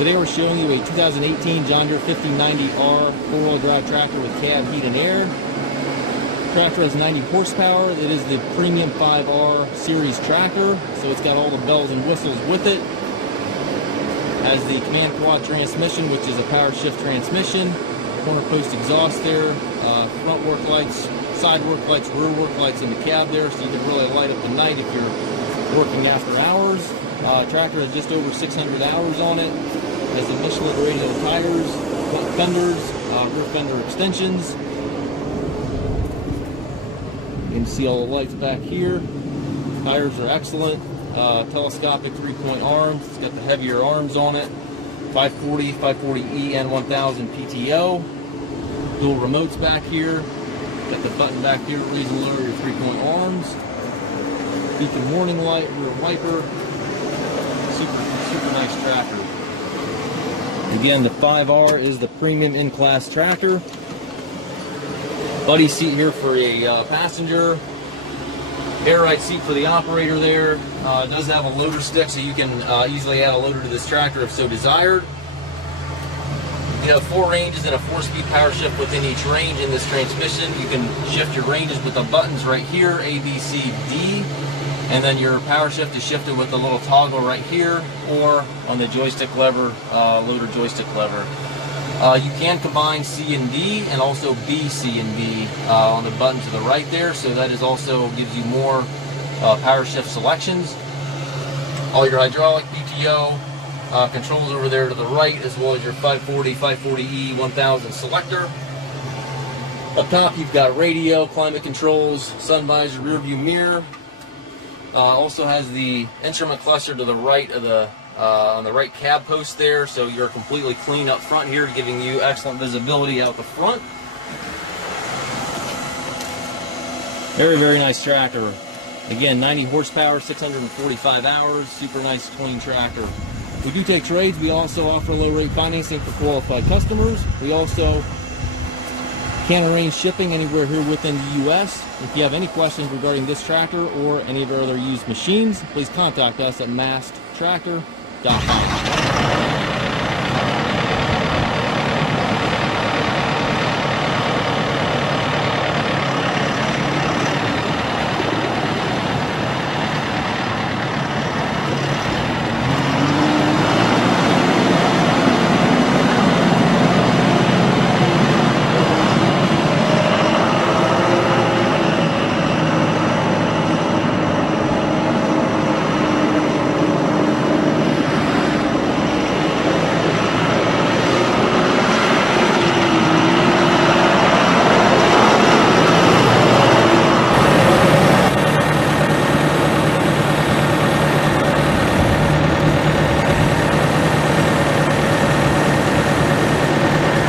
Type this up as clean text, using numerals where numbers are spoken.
Today we're showing you a 2018 John Deere 5090R four-wheel drive tractor with cab, heat, and air. The tractor has 90 horsepower. It is the premium 5R series tractor, so it's got all the bells and whistles with it. Has the CommandQuad transmission, which is a power shift transmission. Corner post exhaust there. Front work lights, side work lights, rear work lights in the cab there, so you can really light up the night if you're working after hours. Tractor has just over 600 hours on it. Has the Michelin Radial tires, front fenders, rear fender extensions. You can see all the lights back here. Tires are excellent. Telescopic 3-point arms. It's got the heavier arms on it. 540, 540E, and 1000 PTO. Dual remotes back here. Got the button back here to raise and lower your 3-point arms. Beacon warning light, rear wiper. Super nice tractor. Again, the 5R is the premium in-class tractor. Buddy seat here for a passenger. Air ride seat for the operator there. It does have a loader stick, so you can easily add a loader to this tractor if so desired. You have 4 ranges and a 4-speed power shift within each range in this transmission. You can shift your ranges with the buttons right here, A, B, C, D. And then your power shift is shifted with the little toggle right here, or on the joystick lever, loader joystick lever. You can combine C and D, and also B, C, and D on the button to the right there, so that is also gives you more power shift selections. All your hydraulic, PTO controls over there to the right, as well as your 540, 540E, 1000 selector. Up top, you've got radio, climate controls, sun visor, rear view mirror. Also has the instrument cluster to the right of the on the right cab post there, so you're completely clean up front here, giving you excellent visibility out the front. Very nice tractor. Again, 90 horsepower, 645 hours, super nice clean tractor. We do take trades. We also offer low rate financing for qualified customers. We also can arrange shipping anywhere here within the U.S. If you have any questions regarding this tractor or any of our other used machines, please contact us at maskedtractor.com.